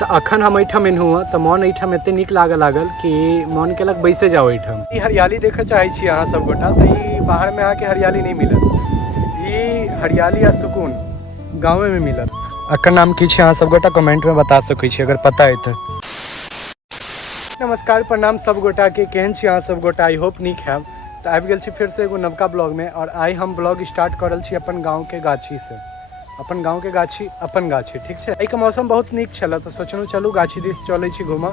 तो अखन हम एठाम एनहुँ तो मन एठाम एते नीक लागल कि मन केलक बैसे जाओ एठाम। ई हरियाली देखे चाहे छी अहाँ सब गोटा, तो ई बाहर में आके हरियाली नहीं मिलत। ई हरियाली आ सुकून गाँव में मिलत। अकर नाम की छै अहाँ सब गोटा कमेंट में बता सकै छी अगर पता है तो। नमस्कार प्रणाम सब गोटा के, केहन छी अहाँ सब गोटा? आई होप नीक हैब। तो आबि गेल छी फिर से एगो नवका ब्लॉग में, और आई हम ब्लॉग स्टार्ट करल छी अपन गाँव के गाछी से। अपन गाँव के गाछी अपन गाछी, ठीक है। एहि के मौसम बहुत नीक छल, तो सोचलहुँ चलू गाछी दिस चलै छी घूमऽ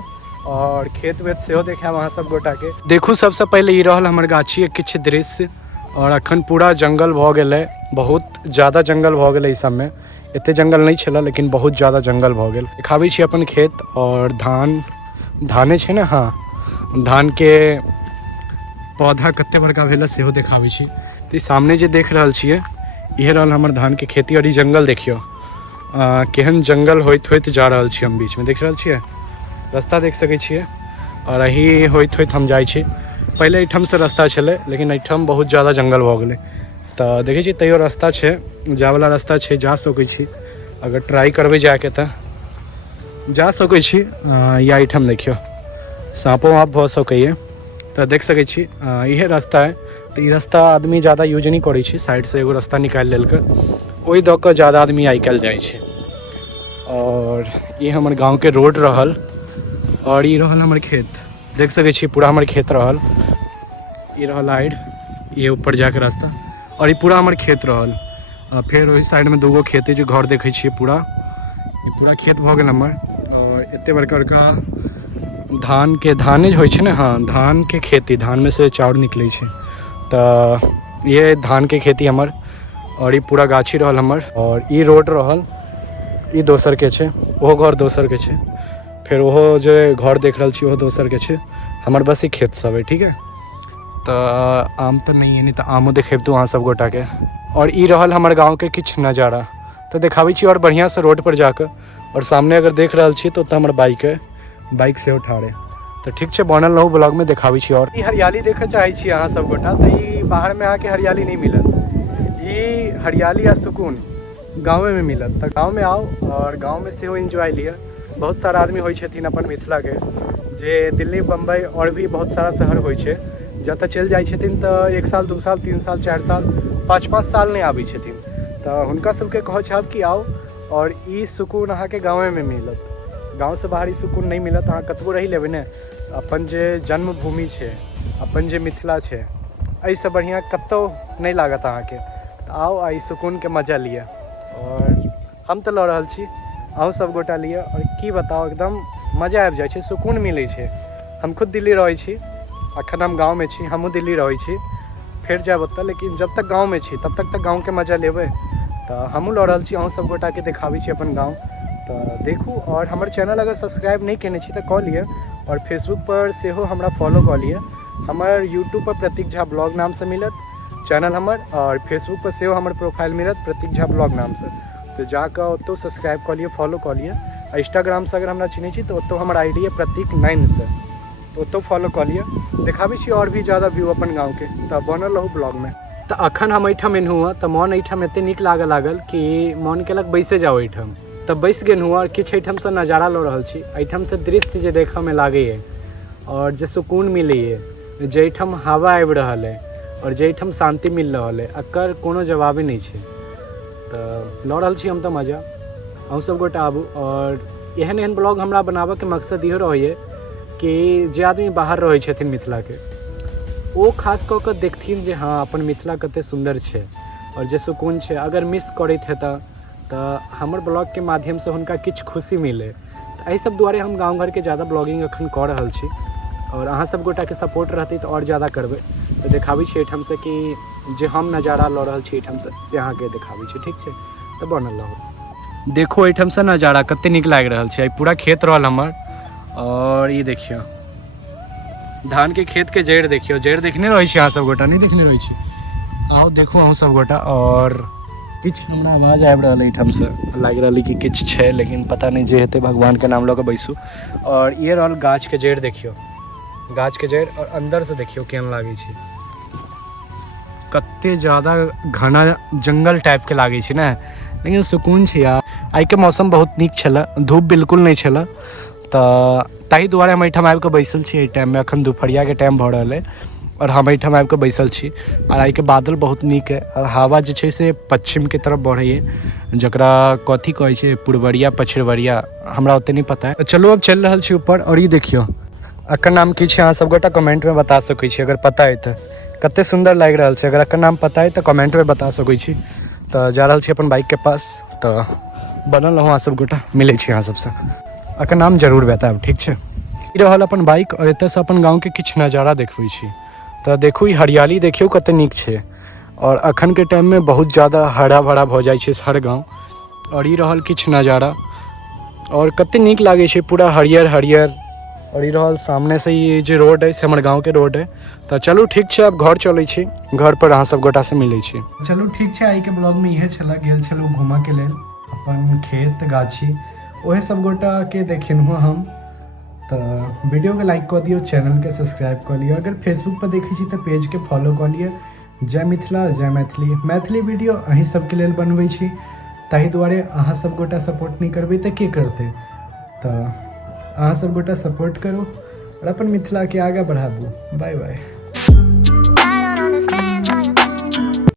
और खेत वेत सेहो देखायब अहाँ सब गोटा के। देखू सबसे पहले ई रहल हमर गाछी के किछु दृश्य, और अखन पूरा जंगल भऽ गेलै, बहुत ज़्यादा जंगल भऽ गेलै। ई सबमे एते जंगल नहीं छल, लेकिन बहुत ज़्यादा जंगल भऽ गेल। देखाबै छी अपन खेत, और धाने छै ने, हाँ धान के पौधा कते बड़का भेल सेहो देखाबै छी। तो सामने जे देख रहल छियै इहे रहल हमर धान के खेती, और ई जंगल देखियो केहन जंगल होइत जा रहल छी हम। बीच में देख रहल छियै रास्ता देख सकै छियै, और यही होइत हम जाइ छी। पहले एहिठाम से रास्ता छलै, लेकिन एहिठाम बहुत ज़्यादा जंगल भऽ गेलै। तो देखै छी तैयो रास्ता छै, जावला रास्ता छै, जा सकै छी। अगर ट्राई करबै जाके तऽ जा सकै छी। या एहिठाम देखियो साँपो वाँप भऽ सकैए, तो देख सकै छी इहे रास्ता है। तो ई रास्ता आदमी ज़्यादा यूज नहीं करै छै, साइड से एगो रास्ता निकालि लेलकै, ओहि दऽ कऽ ज़्यादा आदमी आइ काल्हि जाइ छै। और ये हमर गाँव के रोड रहल, और ई रहल हमर खेत, देख सकै छी पूरा हमर खेत रहल। ई रहल आइड, ये ऊपर जाके रास्ता, और ये पूरा हमर खेत रहल। फिर वही साइड में दूगो खेत जो घर देखे छियै, पूरा खेत भऽ गेल हमर। और एते बड़का धाने होइ छै ने, हाँ धान के खेती, धान में से चाउर निकलै छै। तो ये धान के खेती हमर, और ये पूरा गाछी रहल हमर। और ई रोड रहल, ई दोसर के छै, ओहो घर दोसर के छै, फिर ओहो जो घर देख रहल छी ओहो दोसर के छै। हमर बस ई खेत सब है, ठीक है। तो आम तो नहीं है, नहीं तो आमो देखेबतू अहाँ सब गोटा के। और ई रहल हमर गाँव के किछु नज़ारा, तो देखाबै छी और बढ़िया से रोड पर जाकर। और सामने अगर देख रहल छी तो हमर बाइक है, बाइक से ठाड़े। तो ठीक है, बनल रहू ब्लॉग में, देखाबै छी। और ई हरियाली देखे चाहे छी अहाँ सब गोटा, तो ई बाहर में आके हरियाली नहीं मिलत। ई हरियाली आ सुकून गाँव में मिलत। तो गाँव में आओ और गाँव में सेहो एंजॉय लिअ। बहुत सारा आदमी होइ छथिन अपन मिथिला के, जे दिल्ली बम्बई और भी बहुत सारा शहर होइ छै, जतऽ चलि जाइ छथिन तो 1 साल 2 साल 3 साल 4 साल 5 साल नहीं आबै छथिन। तो हुनका सबके कहै छाब कि आओ, और ई सुकून अहाँ के गाँव में मिलत। गाँव से बाहर ई सुकून नहीं मिलत। अहाँ कतबो रही लेबै ने, अपन जे जन्मभूमि छै, अपन जे मिथिला छै, एहिसँ बढ़िया कतौ नहीं लागत अहाँ के। तो आओ आ ई सुकून के मजा लिअ, और हम तो लऽ रहल छी, अहूँ सब गोटा लिअ। और की बताओ, एकदम मजा आबि जाइ छै, सुकून मिलै छै। हम खुद दिल्ली रहै छी, अखन हम गाँव में छी, हमहूँ दिल्ली रहै छी, फिर जायब ओतऽ, लेकिन जब तक गाँव में छी तब तक गाँव के मजा लेबै। तो हमहूँ लऽ रहल छी, अहूँ सब गोटा के देखाबै छी अपन गाँव। तो देखू, और हमर चैनल अगर सब्सक्राइब नहीं केने छी तो कऽ लिअ, और फेसबुक पर सेहो हमरा फॉलो कऽ लिअ। हमर यूट्यूब पर प्रतीक झा ब्लॉग नाम से मिलत चैनल हमर, और फेसबुक पर सेहो हमर प्रोफाइल मिलत प्रतीक झा ब्लॉग नाम से। तो जाकर ओतो सब्सक्राइब कऽ लिअ, फॉलो कऽ लिअ। इंस्टाग्राम से अगर हमरा चिन्है छी तो ओतो हमर आईडी है प्रतीक9 से, तो ओतो फॉलो कऽ लिअ। देखाबै छी और भी ज़्यादा व्यू अपन गाँव के। तो बनल रहू ब्लॉग में। तो अखन हम एहिठाम एनहुँ, तो मन एहिठाम एते नीक लागल कि मन केलक बैसे जाओ एहिठाम। तो बैस गेलहुँ, और किछु एहिठाम से नज़ारा लऽ रहल छी। एहिठाम से दृश्य जे देखऽ में लागैए, और जे सुकून मिलैए, जे एहिठाम हवा आबि रहल है, और जे एहिठाम शांति मिल रहल है, एकर कोनो जवाबे नहीं छै। तो लऽ रहल छी हम तो मजा। अहूँ सब गोटा आबू, और एहन ब्लॉग हमरा बनाबऽ के मकसद इहो रहैए कि जे आदमी बाहर रहै छथिन मिथिला के, वो खास कऽ कऽ देखथिन जे हाँ अपन मिथिला कते सुंदर छै, और जे सुकून छै। अगर मिस करैत हेता तो हमर ब्लॉग के माध्यम से हुनका किछु खुशी मिले। तो एहि सब दुआरे हम गाँव घर के ज़्यादा ब्लॉगिंग अखन कऽ रहल छी, और अहाँ सब गोटा के सपोर्ट रहतै तो और ज़्यादा करबै। तो देखाबै छी एहिठाम से कि जे हम नज़ारा लऽ रहल छी एहिठाम से अहाँ के देखाबै छी, ठीक छै। तो बनल रहू, देखो एहिठाम से नज़ारा कते नीक लागि रहल छै। पूरा खेत रहल हमर, और ये देखियो धान के खेत के जड़ि देखियो, जड़ि देखने रहै छी अहाँ सब गोटा, नहीं देखने रहै छी? आओ देखो अहूँ सब गोटा। और किछु हमरा आवाज आबि रहल एहिठाम से, लागि रहल कि किछु छै, लेकिन पता नहीं, जे हेतै भगवान के नाम लऽ कऽ बैसू। और ये रहल गाछ के जड़ि देखियो, गाछ के जड़ि, और अंदर से देखियो केहन लागै छै, कते ज़्यादा घना जंगल टाइप के लागै छै ने, लेकिन सुकून छै यार। आई के मौसम बहुत नीक छला, धूप बिल्कुल नहीं छला, तो ताहि दुआरे हम एहिठाम आबि कऽ बैसल छी। एहि टाइममे एखन दुपहरियाके टाइम भऽ रहल अइ और हम एहिठाम आबि कऽ बैसल छी। और आई के बादल बहुत नीक है और हवा जे छै से पश्चिमके तरफ बढ़ैए, जकरा कथी कहै छै पूर्वरिया पछिरवरिया, हमरा ओते नहीं पता है। तो चलू अब चलि रहल छी ऊपर। और ई देखियो एकर नाम की छै, अहाँ सब गोटा कमेंट में बता सकै छी अगर पता है तो। कते सुंदर लागि रहल छै, अगर एकर नाम पता है तो कमेंट में बता सकै छी। तो जा रहल छी अपन बाइक के पास, तो बनल रहूँ अहाँ सब गोटा, मिलै छी अहाँ सबसे, एकर नाम जरूर बतायब, ठीक छै। ई रहल अपन बाइक और एतऽसँ अपन गाँवके किछु नजारा देखबै छी। तो देखू ई हरियाली देखियो कते नीक छै, और अखन के टाइम में बहुत ज़्यादा हरा भरा भऽ जाइ छै हर गाँव। और ई रहल किछु नजारा, और कते नीक लागे छै, पूरा हरियर हरियर। और ई रहल सामने से ये जे रोड है से हमर गाँव के रोड है। तो चलू ठीक छै, अब घर चलै छी, घर पर अहाँ सब गोटा से मिलै छी। चलू ठीक छै, आई के ब्लॉग में इहे छला, गेल छलहुँ घूमऽ के लेल अपन खेत गाछी, ओहे सब गोटा के देखेनहु हम। तो वीडियो के लाइक कऽ दियौ, चैनल के सब्सक्राइब कऽ लियौ, अगर फेसबुक पर देखै छी तऽ पेज के फॉलो कऽ लिअ। जय मिथिला जय मैथिली, मैथिली वीडियो अहीं सबके लेल बनबै छी, ताहि दुआरे अहाँ सब गोटा सपोर्ट नहीं करबै तऽ के करतै। तो अहाँ सब गोटा सपोर्ट करू और अपन मिथिला के आगे बढ़ाबू। Bye bye.